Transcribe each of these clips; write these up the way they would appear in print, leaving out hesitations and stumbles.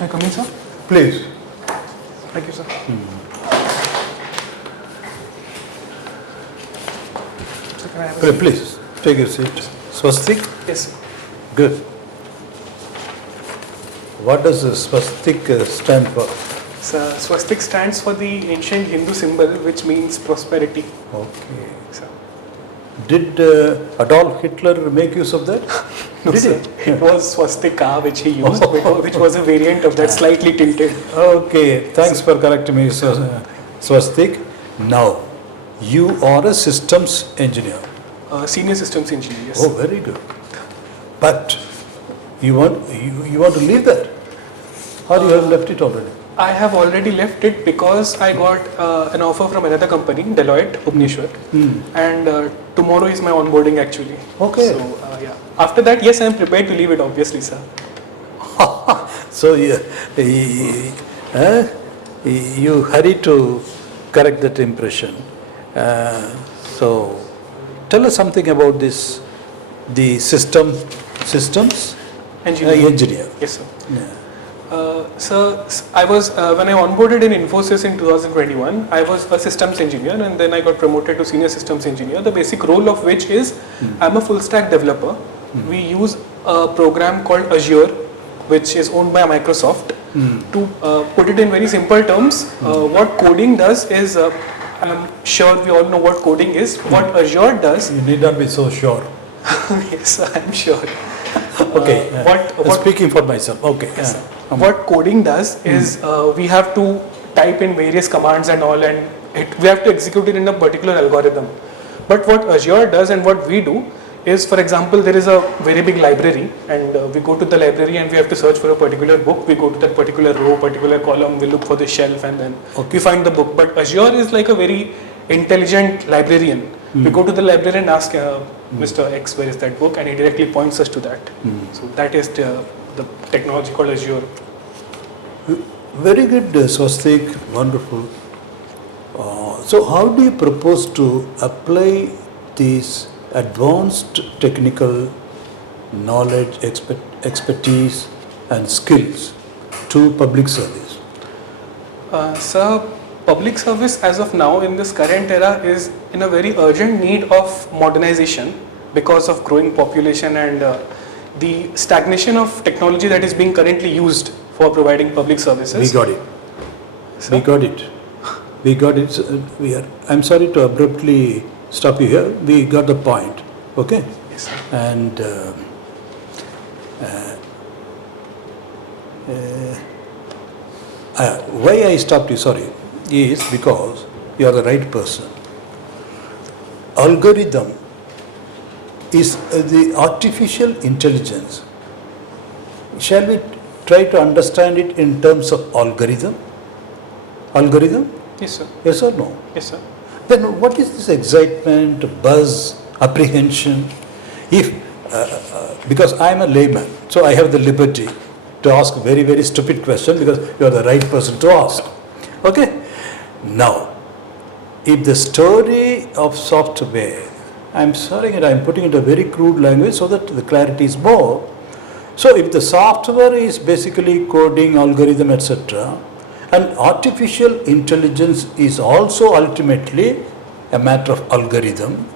Can I come in, sir? Please. Thank you, sir. Sir, can I have a seat? Please, take your seat. Swastik? Yes, sir. Good. What does swastik stand for? Sir, swastik stands for the ancient Hindu symbol which means prosperity. Okay. Sir. Did Adolf Hitler make use of that? No, Did sir. he? It was swastika which he used, which was a variant of that, slightly tilted. Okay, thanks for correcting me, Swastik. Now, you are a systems engineer. Senior systems engineer, yes. Oh, very good. But you want to leave that, or you have left it already? I have already left it because I got an offer from another company, Deloitte, Bhubaneswar, and tomorrow is my onboarding actually. Okay. So, yeah. After that, yes, I am prepared to leave it, obviously, sir. So you hurry to correct that impression. So tell us something about this, the systems engineer. Yes, sir. Yeah. So I was when I onboarded in Infosys in 2021, I was a systems engineer, and then I got promoted to senior systems engineer. The basic role of which is I'm a full stack developer. We use a program called Azure, which is owned by Microsoft. To put it in very simple terms, what coding does is, I'm sure we all know what coding is. What Azure does. You need not be so sure. Yes, I'm sure. Okay. What speaking for myself. Okay. Yes, what coding does is we have to type in various commands and all, and we have to execute it in a particular algorithm. But what Azure does and what we do is, for example, there is a very big library, and we go to the library and we have to search for a particular book. We go to that particular row, particular column, we look for the shelf, and then we find the book. But Azure is like a very intelligent librarian. We go to the library and ask Mr. X, where is that book, and he directly points us to that. So that is the technology called Azure. Very good, Swastik. Wonderful. So how do you propose to apply these advanced technical knowledge, expertise and skills to public service? Sir, public service as of now in this current era is in a very urgent need of modernization because of growing population and the stagnation of technology that is being currently used for providing public services. We got it. Sir? We got it. We got it. I'm sorry to abruptly stop you here. We got the point. Okay? Yes, sir. And why I stopped you, sorry, is because you are the right person. Algorithm is the artificial intelligence. Shall we try to understand it in terms of algorithm? Algorithm? Yes, sir. Yes or no? Yes, sir. Then what is this excitement, buzz, apprehension? If because I am a layman, so I have the liberty to ask a very, very stupid question because you are the right person to ask. Okay? Now, if the story of software, I'm sorry, I'm putting it in a very crude language so that the clarity is more. So if the software is basically coding, algorithm, etc., and artificial intelligence is also ultimately a matter of algorithm,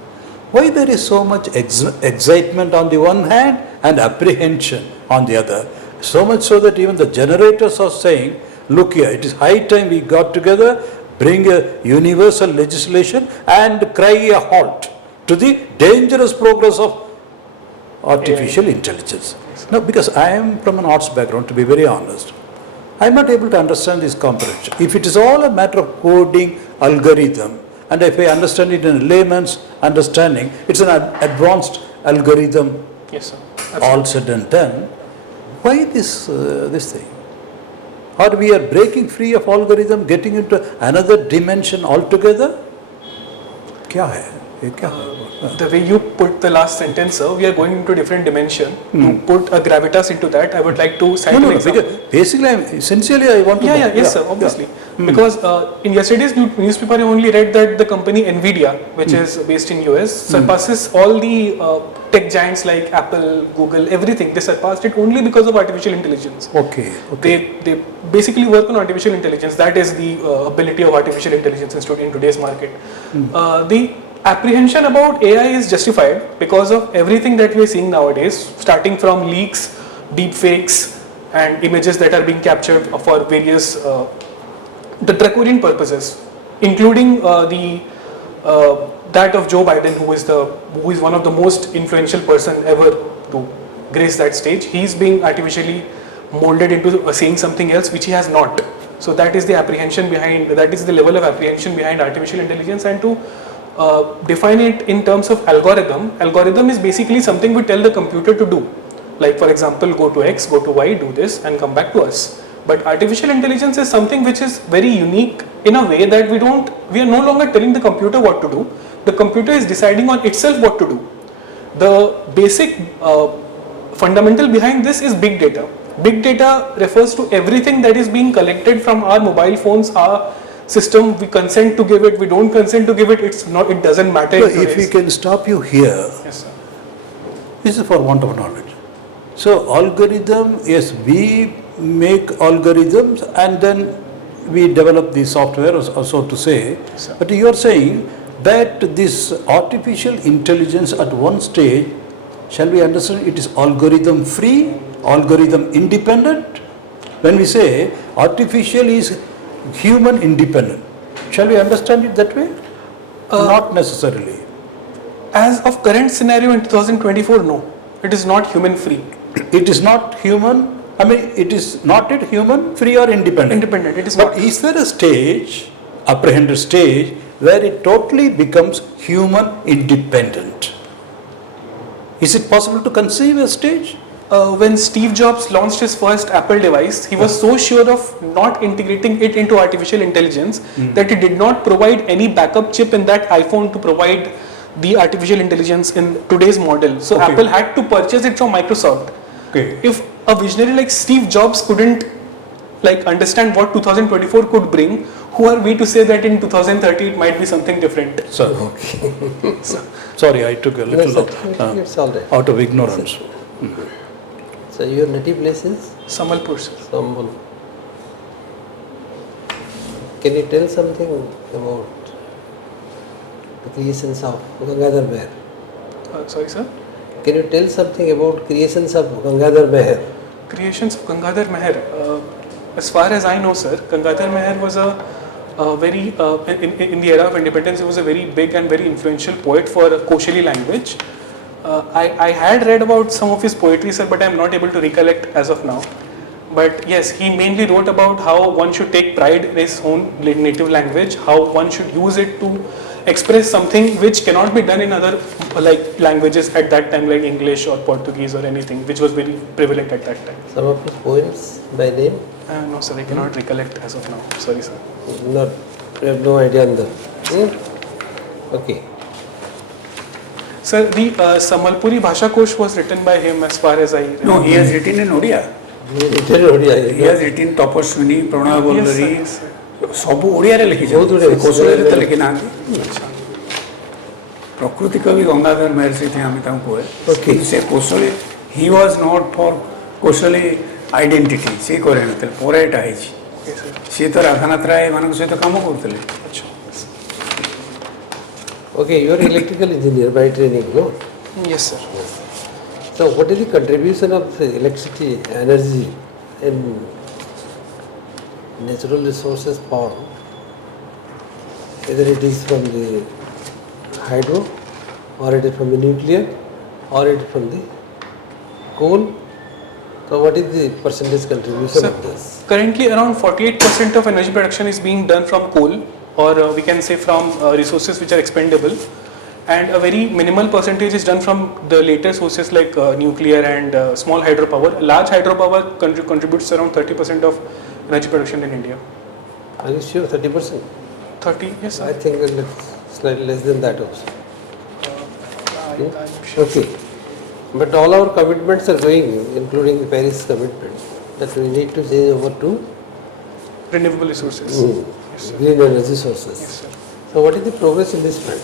why there is so much excitement on the one hand and apprehension on the other? So much so that even the generators are saying, look here, it is high time we got together, bring a universal legislation and cry a halt to the dangerous progress of artificial intelligence. Now, because I am from an arts background, to be very honest, I am not able to understand this comprehension. If it is all a matter of coding, algorithm, and if I understand it in a layman's understanding, it's an advanced algorithm. Yes, sir. All said and done. Why this thing? Or we are breaking free of algorithm, getting into another dimension altogether? क्या है? ये क्या है? The way you put the last sentence, sir, we are going into a different dimension. To put a gravitas into that, I would like to cite an example. Because basically, sincerely, I want to know. Yes, sir, obviously. Because in yesterday's newspaper, I only read that the company Nvidia, which is based in US, surpasses all the tech giants like Apple, Google, everything. They surpassed it only because of artificial intelligence. Okay. They basically work on artificial intelligence. That is the ability of artificial intelligence in today's market. The apprehension about AI is justified because of everything that we are seeing nowadays, starting from leaks, deep fakes, and images that are being captured for various the draconian purposes, including that of Joe Biden, who is one of the most influential person ever to grace that stage. He's being artificially molded into saying something else which he has not. So that is the apprehension behind, that is the level of apprehension behind artificial intelligence. And to define it in terms of algorithm is basically something we tell the computer to do. Like for example, go to X, go to Y, do this and come back to us. But artificial intelligence is something which is very unique in a way that we are no longer telling the computer what to do. The computer is deciding on itself what to do. The basic fundamental behind this is big data. Big data refers to everything that is being collected from our mobile phones, our system. We consent to give it, we don't consent to give it, it doesn't matter. So if we can stop you here, yes, sir. this is for want of knowledge. So algorithm, yes, we make algorithms and then we develop the software, or so to say. Yes, sir. But you are saying that this artificial intelligence at one stage, shall we understand it is algorithm free, algorithm independent? When we say artificial is human independent, shall we understand it that way? Not necessarily. As of current scenario in 2024, no. It is not human free. It is not human, it is not yet human free or independent. Independent, it is But not. is there a stage, apprehended stage, where it totally becomes human independent? Is it possible to conceive a stage? When Steve Jobs launched his first Apple device, he was so sure of not integrating it into artificial intelligence that he did not provide any backup chip in that iPhone to provide the artificial intelligence in today's model. So Okay. Apple had to purchase it from Microsoft. Okay. If a visionary like Steve Jobs couldn't understand what 2024 could bring, who are we to say that in 2030 it might be something different? Sir, sorry, I took a little It's all right. out of ignorance. So your native place is Samalpur, sir. Sambal. Can you tell something about the creations of Gangadhar Meher? Sorry, sir. Can you tell something about creations of Gangadhar Meher? Creations of Gangadhar Meher. As far as I know, sir, Gangadhar Meher was a very, in the era of independence, he was a very big and very influential poet for Koshali language. I had read about some of his poetry, sir, but I am not able to recollect as of now. But yes, he mainly wrote about how one should take pride in his own native language, how one should use it to express something which cannot be done in other languages at that time, like English or Portuguese or anything, which was very prevalent at that time. Some of his poems by name? No, sir, I cannot recollect as of now. Sorry, sir. Not, you have no idea on the. Okay. Sir, the Samalpuri Bhasha Kosh was written by him, as far as I remember. No, he has written in Odia. He has written Tapaswini, Pranaya Vallari, Yes, sir. ସବୁ ଓଡ଼ିଆରେ ଲେଖିଛନ୍ତି କୋଶଳରେ ତ ଲେଖି ନାହାନ୍ତି ପ୍ରକୃତି କବି ଗଙ୍ଗାଧର ମେହେର ସେଇଥିପାଇଁ ଆମେ ତାଙ୍କୁ କୁହେ ସେ Kosli he was not for Kosli identity ସେ କରିନଥିଲେ ପରେ ଏଇଟା ହେଇଛି ସିଏ ତ ରାଧାନାଥ ରାୟ ଏମାନଙ୍କ ସହିତ କାମ କରୁଥିଲେ Okay, you are electrical engineer by training, no? Yes, sir. So what is the contribution of electricity energy in natural resources form? Either it is from the hydro, or it is from the nuclear, or it is from the coal. So what is the percentage contribution Sir, of this? currently around 48% of energy production is being done from coal, or we can say from resources which are expendable, and a very minimal percentage is done from the later sources like nuclear and small hydropower. Large hydropower contributes around 30% of energy production in India. Are you sure 30%? 30, yes, sir. I think slightly less than that also. I'm sure. Okay. But all our commitments are going, including the Paris commitment, that we need to change over to Renewable resources. Yes, sir. green energy sources. Yes, sir. So what is the progress in this front?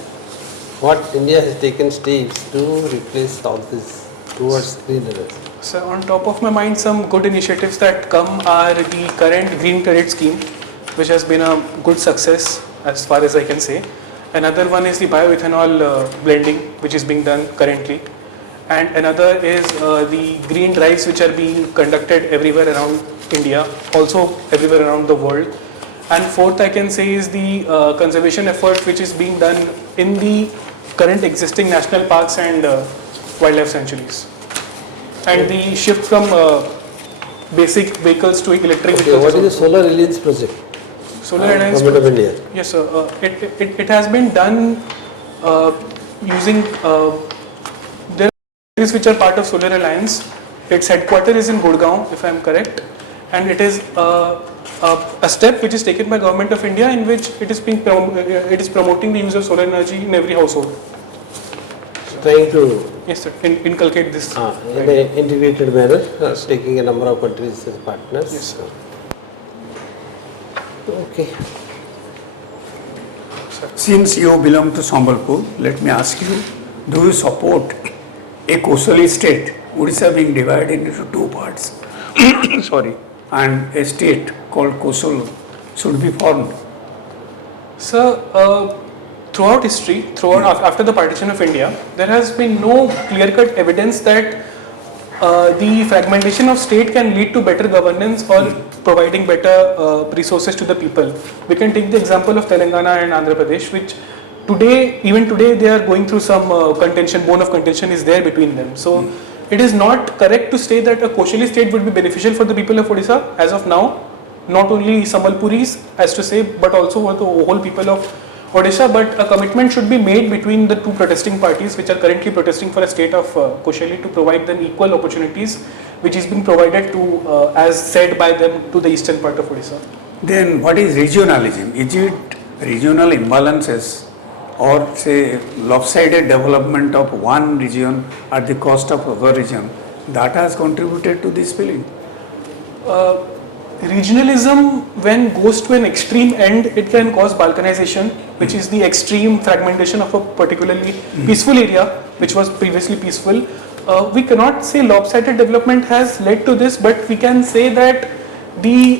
What India has taken steps to replace all this towards green energy? So on top of my mind, some good initiatives that come are the current green credit scheme, which has been a good success as far as I can say. Another one is the bioethanol blending, which is being done currently. And another is the green drives, which are being conducted everywhere around India, also everywhere around the world. And fourth, I can say, is the conservation effort, which is being done in the current existing national parks and wildlife sanctuaries. And the shift from basic vehicles to electric Okay, vehicles. what is the Solar Alliance project? Solar Alliance. Government of India. Yes, sir. It has been done using there are countries which are part of Solar Alliance. Its headquarters is in Gurgaon, if I am correct, and it is a step which is taken by Government of India in which it is promoting the use of solar energy in every household. Trying to Yes, sir. Inculcate this. in an integrated manner, taking a number of countries as partners. Yes, sir. Okay. Since you belong to Sambalpur, let me ask you, do you support a coastal state, Odisha being divided into two parts, sorry, and a state called coastal should be formed? So, throughout history, after the partition of India, there has been no clear-cut evidence that the fragmentation of state can lead to better governance or providing better resources to the people. We can take the example of Telangana and Andhra Pradesh, which even today, they are going through some contention. Bone of contention is there between them. So, it is not correct to say that a coastal state would be beneficial for the people of Odisha as of now. Not only Sambalpuris, as to say, but also for the whole people of Odisha. But a commitment should be made between the two protesting parties, which are currently protesting for a state of Koshali, to provide them equal opportunities, which is being provided to, as said by them, to the eastern part of Odisha. Then what is regionalism? Is it regional imbalances or say lopsided development of one region at the cost of other region that has contributed to this feeling? Regionalism, when goes to an extreme end, it can cause balkanization, which is the extreme fragmentation of a particularly peaceful area, which was previously peaceful. We cannot say lopsided development has led to this, but we can say that the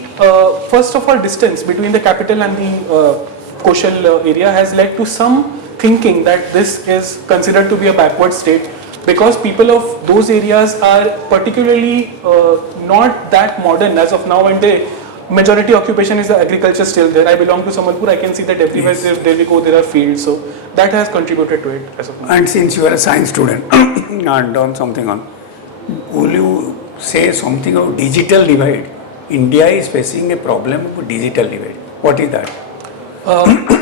first of all distance between the capital and the coastal area has led to some thinking that this is considered to be a backward state, because people of those areas are particularly not that modern as of now, and the majority occupation is the agriculture still there. I belong to Sambalpur, I can see that everywhere there we go, there are fields, so that has contributed to it as of now. And since you are a science student and done something on, will you say something of digital divide? India is facing a problem of digital divide. What is that?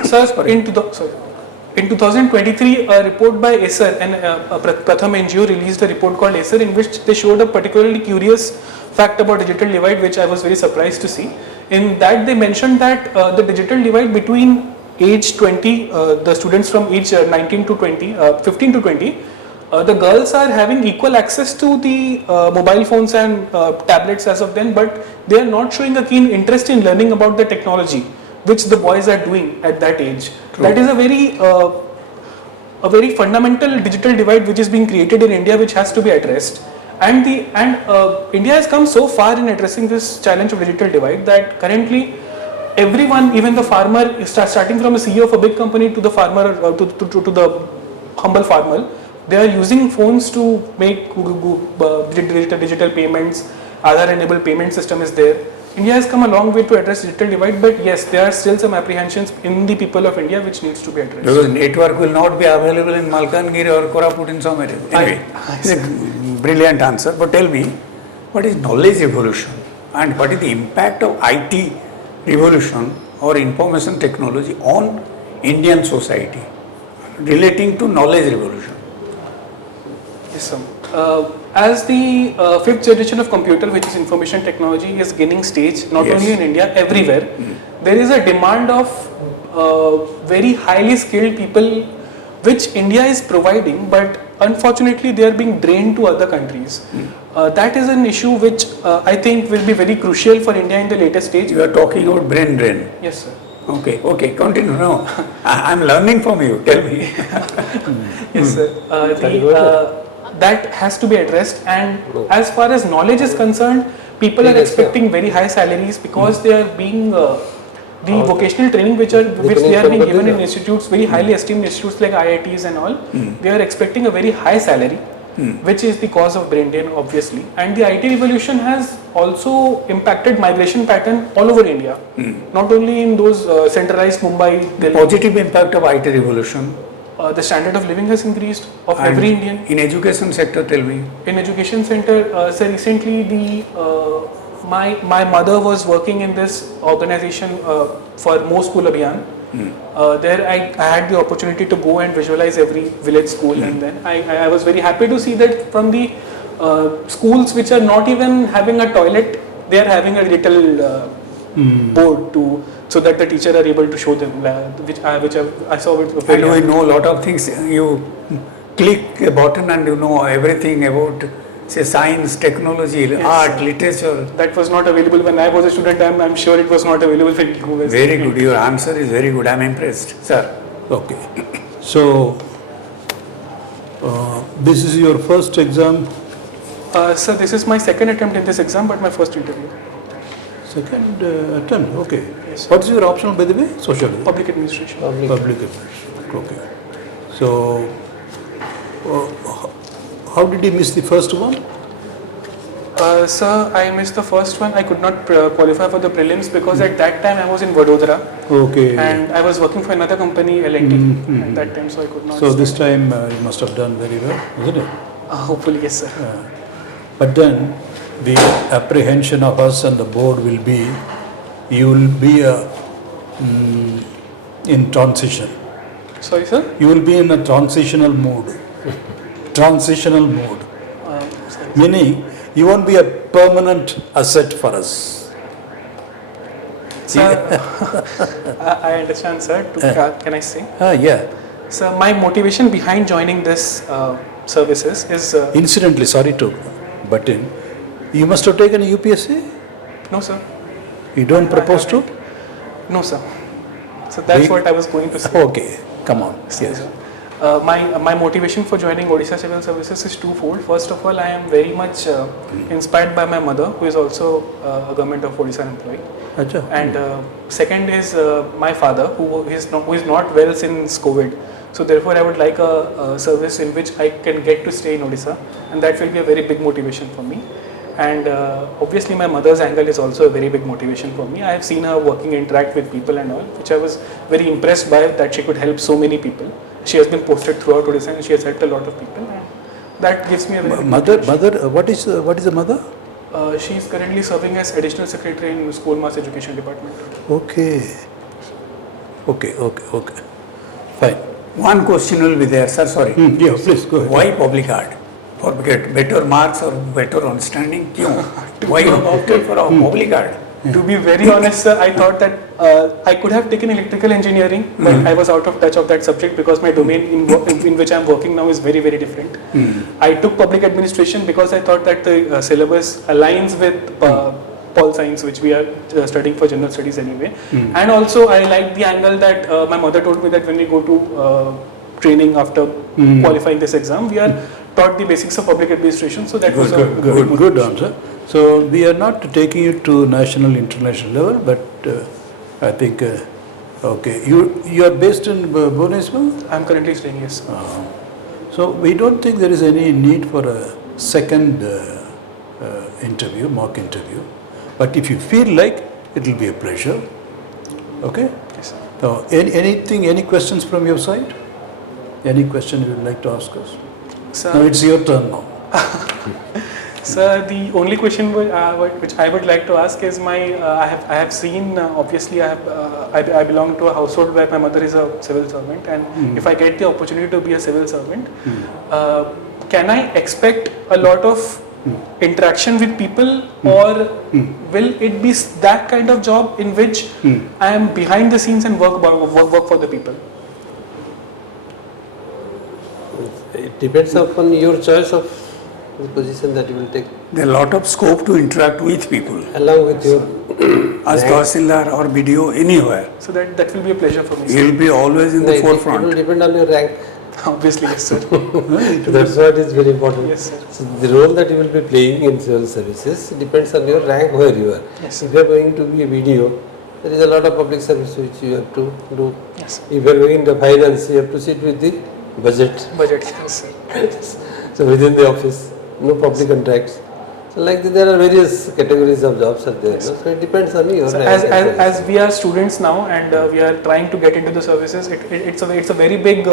Sir, in 2023, a report by Acer and Pratham NGO released a report called Acer, in which they showed a particularly curious fact about digital divide, which I was very surprised to see. In that, they mentioned that the digital divide between age 20, the students from age 19 to 20, 15 to 20, the girls are having equal access to the mobile phones and tablets as of then, but they are not showing a keen interest in learning about the technology, which the boys are doing at that age. True. That is a very fundamental digital divide which is being created in India, which has to be addressed. And India has come so far in addressing this challenge of digital divide that currently everyone, even the farmer, starting from a CEO of a big company to the farmer, to the humble farmer, they are using phones to make digital payments. Aadhaar-enabled payment system is there. India has come a long way to address digital divide, but yes, there are still some apprehensions in the people of India which needs to be addressed. Because network will not be available in Malkangiri or Koraput in some area. Anyway, it's a brilliant answer, but tell me, what is knowledge revolution and what is the impact of IT revolution or information technology on Indian society relating to knowledge revolution? Yes, sir. As the fifth generation of computer, which is information technology, is gaining stage, not only in India, everywhere, there is a demand of very highly skilled people, which India is providing, but unfortunately they are being drained to other countries. That is an issue which I think will be very crucial for India in the later stage. You are talking about brain drain. Yes, sir. Okay, continue. No, I'm learning from you. Tell me. Yes, sir. That has to be addressed, and as far as knowledge is concerned, people are expecting very high salaries because they are being the vocational training which they are being given in institutes, very highly esteemed institutes like IITs and all. They are expecting a very high salary, which is the cause of brain drain, obviously. And the IT revolution has also impacted migration pattern all over India, not only in those centralized Mumbai, Delhi. Positive impact of IT revolution. The standard of living has increased of And every Indian. in education sector, tell me. In education center, so recently my mother was working in this organization for Mo School Abhiyan. There I had the opportunity to go and visualize every village school, and then I was very happy to see that from the schools which are not even having a toilet, they are having a little board to, so that the teacher are able to show them, which I saw with And we know a lot of things. You click a button and you know everything about, say, science, technology, art, literature. That was not available when I was a student. I'm sure it was not available when you were. Very good. Your answer is very good. I'm impressed, sir. Okay. So, this is your first exam, Sir, this is my second attempt in this exam, but my first interview. second attempt, okay. Yes, sir. What is your optional, by the way? Sociology. Public administration. Public administration, okay. So, how did you miss the first one? Sir, I missed the first one. I could not qualify for the prelims because at that time I was in Vadodara Okay. and I was working for another company, L&T, at that time, so I could not. So this time you must have done very well, isn't it? Hopefully, yes, sir. But then the apprehension of us and the board will be, you will be in transition. Sorry, sir. You will be in a transitional mode. Transitional mode. Sorry. Meaning, you won't be a permanent asset for us. Sir, I understand, sir. Can I say? Yeah. Sir, my motivation behind joining this services is... Incidentally, sorry to butt in, you must have taken a UPSC? no, sir. You don't propose to? No, sir. So that's what I was going to say. Okay, come on. Yes. My motivation for joining Odisha Civil Services is twofold. First of all, I am very much inspired by my mother, who is also a government of Odisha employee. Acha. And second is my father, who is not well since COVID. So therefore, I would like a service in which I can get to stay in Odisha, and that will be a very big motivation for me. And obviously, my mother's angle is also a very big motivation for me. I have seen her working, interact with people and all, which I was very impressed by, that she could help so many people. She has been posted throughout Odisha and she has helped a lot of people, and that gives me a very big Mother, what is the mother? She is currently serving as additional secretary in School Mass Education Department. Okay. Fine. One question will be there, sir. Sorry. Yeah, please go ahead. Why public art? For get better marks or better understanding? Kyun? Why you opted for a public art? To be very honest, sir, I thought that I could have taken electrical engineering, but I was out of touch of that subject because my domain in which I am working now is very, very different. I took public administration because I thought that the syllabus aligns with Pol Science, which we are studying for general studies anyway. And also I liked the angle that my mother told me that when we go to training after qualifying this exam, we are taught the basics of public administration. So that was a good answer. So we are not taking it to national, international level, but I think, okay, you are based in Bhubaneswar? I am currently staying, yes. So we don't think there is any need for a second interview, mock interview. But if you feel like, it will be a pleasure. Okay? Yes, sir. So any questions from your side? Any question you would like to ask us? Sir, Now it's your turn now. Sir, the only question which I would like to ask is I have seen obviously I belong to a household where my mother is a civil servant, and if I get the opportunity to be a civil servant, can I expect a lot of interaction with people, or will it be that kind of job in which I am behind the scenes and work for the people? It Depends upon your choice of the position that you will take There are a lot of scope to interact with people along with your as rank. Tahsildar or BDO anywhere. So that will be a pleasure for me, sir. He will be always in the It will forefront. depend on your rank. Obviously, yes, sir. That's what is very important. Yes, sir. So the role that you will be playing in civil services depends on your rank where you are. Yes, If you are going to be a BDO, there is a lot of public service which you have to do. Yes, sir. If you are going to finance, you have to sit with the budget. Budget, yes, sir. So within the office, no public contracts. So like that, there are various categories of jobs are there. No? So it depends on your So rank. as we are students now and we are trying to get into the services, it's a very big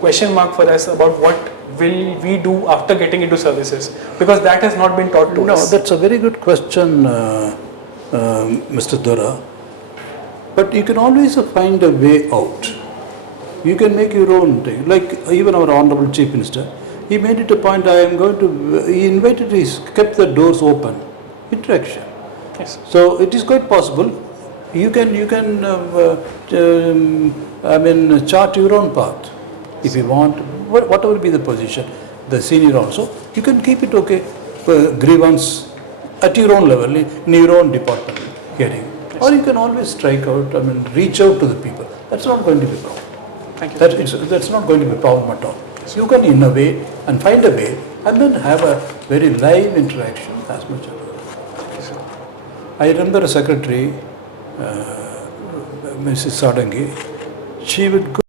question mark for us about what will we do after getting into services, because that has not been taught to No, us. that's a very good question, Mr. Dora. But you can always find a way out. You can make your own thing. Like even our Honorable Chief Minister, he made it a point, he invited, he kept the doors open. Interaction. Yes. So it is quite possible. You can chart your own path. If you want, whatever be the position, the senior also, you can keep it okay, grievance at your own level, in your own department, hearing. Or you can always strike out, reach out to the people. That's not going to be a problem. Thank you. That's not going to be a problem at all. You can innovate and find a way and then have a very live interaction as much as possible. I remember a secretary, Mrs. Sadangi, she would go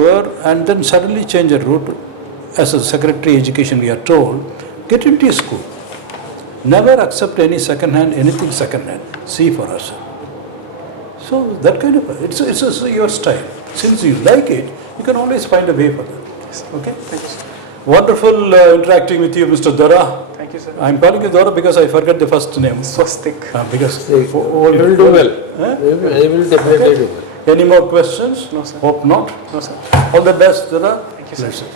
over and then suddenly change her route. As a secretary education we are told, get into a school. Never accept any anything second hand. See for herself. So that kind of, it's your style. Since you like it, you can always find a way for that. Okay? Thank you, sir. Wonderful interacting with you, Mr. Dora. Thank you, sir. I'm calling you Dora because I forgot the first name. Swastik. Because You will do well. Huh? You will definitely do well. Any more questions? No, sir. Hope not. No, sir. All the best, Dora. Thank you, sir. Bless you.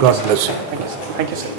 God bless you. Thank you, sir. Thank you, sir.